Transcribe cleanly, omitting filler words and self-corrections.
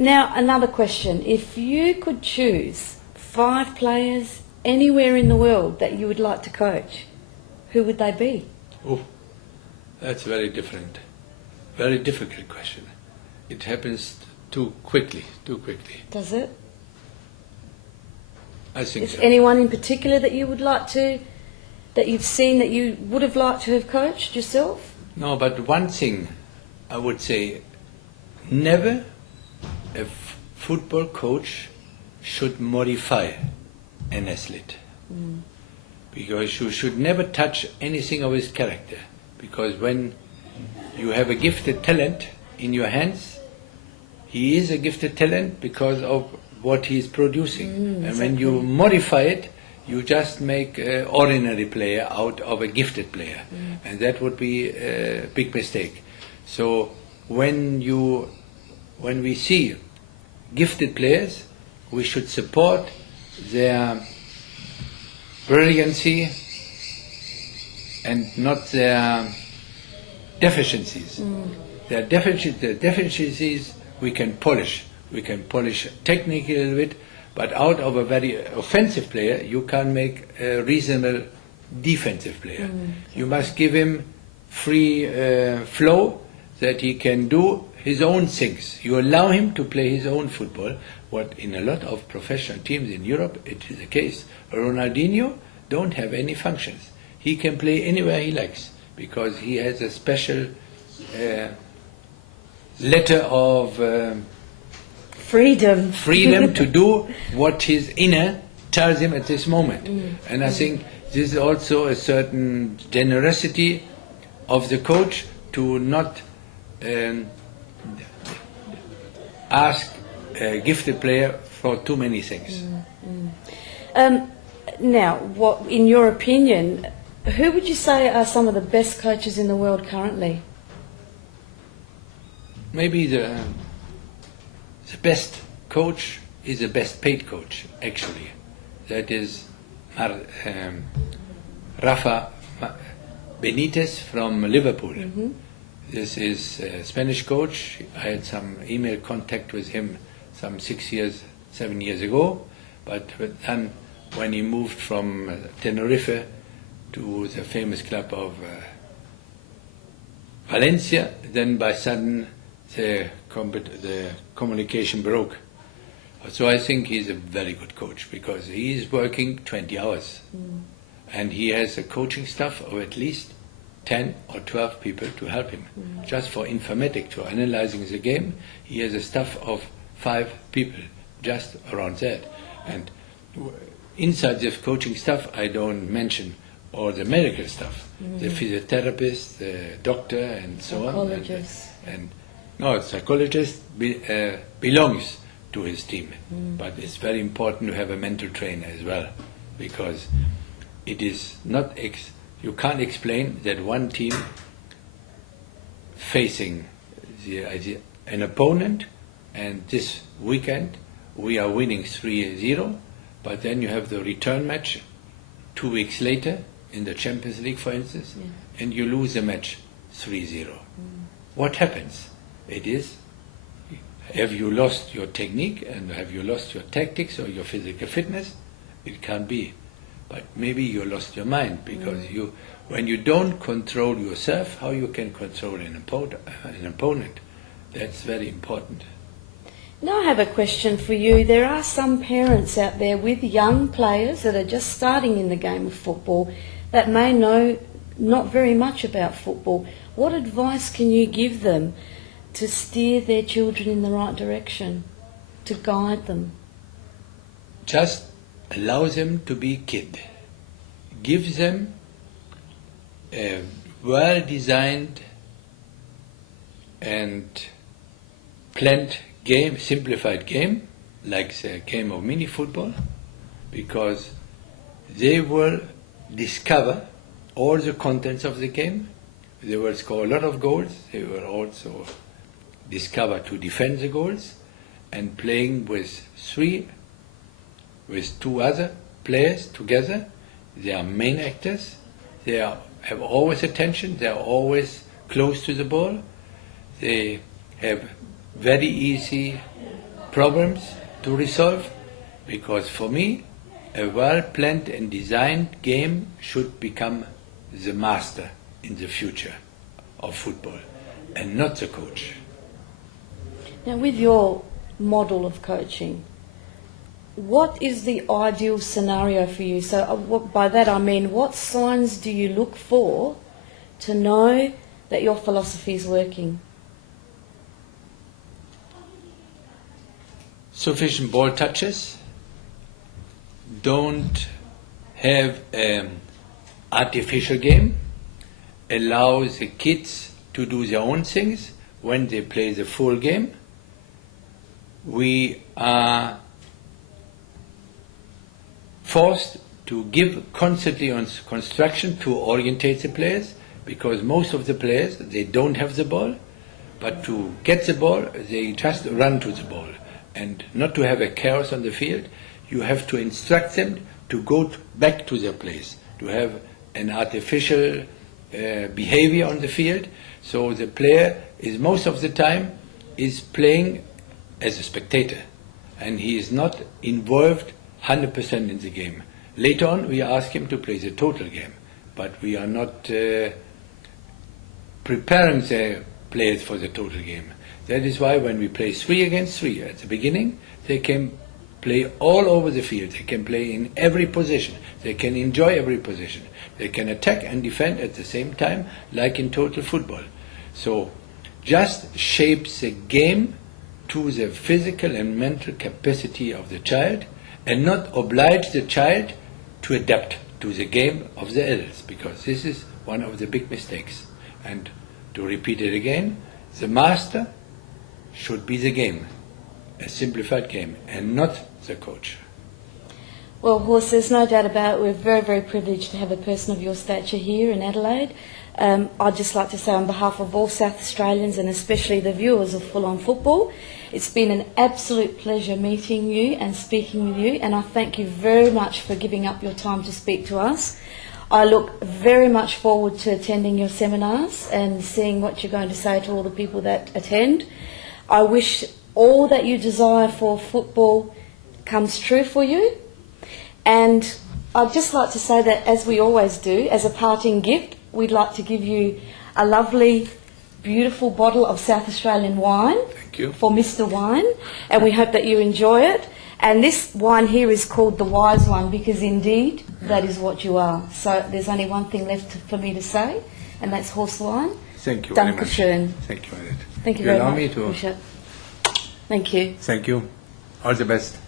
Now, another question. If you could choose 5 players anywhere in the world that you would like to coach, who would they be? Oh, that's very different. Very difficult question. It happens too quickly. Does it? I think Is so. anyone in particular that you would like to, that you've seen that you would have liked to have coached yourself? No, but one thing I would say, never a football coach should modify an athlete. Because you should never touch anything of his character. Because when you have a gifted talent in your hands, he is a gifted talent because of what he is producing. And exactly. when you modify it, you just make an ordinary player out of a gifted player. And that would be a big mistake. So when we see gifted players, we should support their brilliancy and not their deficiencies. Their deficiencies we can polish. We can polish technically a little bit, but out of a very offensive player, you can make a reasonable defensive player. You must give him free flow that he can do his own things. You allow him to play his own football, what in a lot of professional teams in Europe it is the case. Ronaldinho don't have any functions. He can play anywhere he likes because he has a special letter of Freedom. freedom to do what his inner tells him at this moment. And I think this is also a certain generosity of the coach to not ask a gifted player for too many things. Now, what, in your opinion, who would you say are some of the best coaches in the world currently? Maybe the best coach is the best paid coach, actually. That is Rafa Benitez from Liverpool. This is a Spanish coach. I had some email contact with him some 7 years ago, but then when he moved from Tenerife to the famous club of Valencia, then by sudden the communication broke. So I think he's a very good coach because he is working 20 hours and he has a coaching staff of at least 10 or 12 people to help him. Just for informatics, for analyzing the game, he has a staff of 5 people just around that. And inside this coaching staff, I don't mention all the medical stuff, the physiotherapist, the doctor, and so on. And no, psychologist belongs to his team, but it's very important to have a mental trainer as well, because it is not you can't explain that one team facing an opponent, and this weekend we are winning 3-0, but then you have the return match 2 weeks later in the Champions League, for instance, and you lose the match 3-0. What happens? It is, have you lost your technique and have you lost your tactics or your physical fitness? It can't be. But maybe you lost your mind, because when you don't control yourself, how you can control an opponent? That's very important. Now I have a question for you. There are some parents out there with young players that are just starting in the game of football that may know not very much about football. What advice can you give them to steer their children in the right direction, to guide them? Just allow them to be kid. Give them a well-designed and planned game, simplified game, like the game of mini football, because they will discover all the contents of the game. They will score a lot of goals. They will also discover to defend the goals, and playing with 2 other players together. They are main actors. They have always attention. They are always close to the ball. They have very easy problems to resolve, because for me, a well-planned and designed game should become the master in the future of football, and not the coach. Now, with your model of coaching, what is the ideal scenario for you? So by that I mean, what signs do you look for to know that your philosophy is working? Sufficient ball touches. Don't have an artificial game. Allow the kids to do their own things when they play the full game. We are forced to give constantly on construction to orientate the players, because most of the players, they don't have the ball, but to get the ball, they just run to the ball. And not to have a chaos on the field, you have to instruct them to go back to their place, to have an artificial behavior on the field. So the player is most of the time is playing as a spectator, and he is not involved 100% in the game. Later on, we ask him to play the total game, but we are not preparing the players for the total game. That is why when we play 3 against 3 at the beginning, they can play all over the field. They can play in every position. They can enjoy every position. They can attack and defend at the same time, like in total football. So just shape the game to the physical and mental capacity of the child, and not oblige the child to adapt to the game of the adults, because this is one of the big mistakes. And to repeat it again, the master should be the game, a simplified game, and not the coach. Well, Horst, there's no doubt about it. We're very, very privileged to have a person of your stature here in Adelaide. I'd just like to say on behalf of all South Australians, and especially the viewers of Full On Football, it's been an absolute pleasure meeting you and speaking with you, and I thank you very much for giving up your time to speak to us. I look very much forward to attending your seminars and seeing what you're going to say to all the people that attend. I wish all that you desire for football comes true for you. And I'd just like to say that, as we always do, as a parting gift, we'd like to give you a lovely, beautiful bottle of South Australian wine. Thank you. For Mr. Wine, and we hope that you enjoy it. And this wine here is called the Wise One, because indeed that is what you are. So there's only one thing left for me to say, and that's Horst Wein. Thank you very much. Dankeschön. Thank you, Annette. Thank you very allow much. me to... Thank you. Thank you. All the best.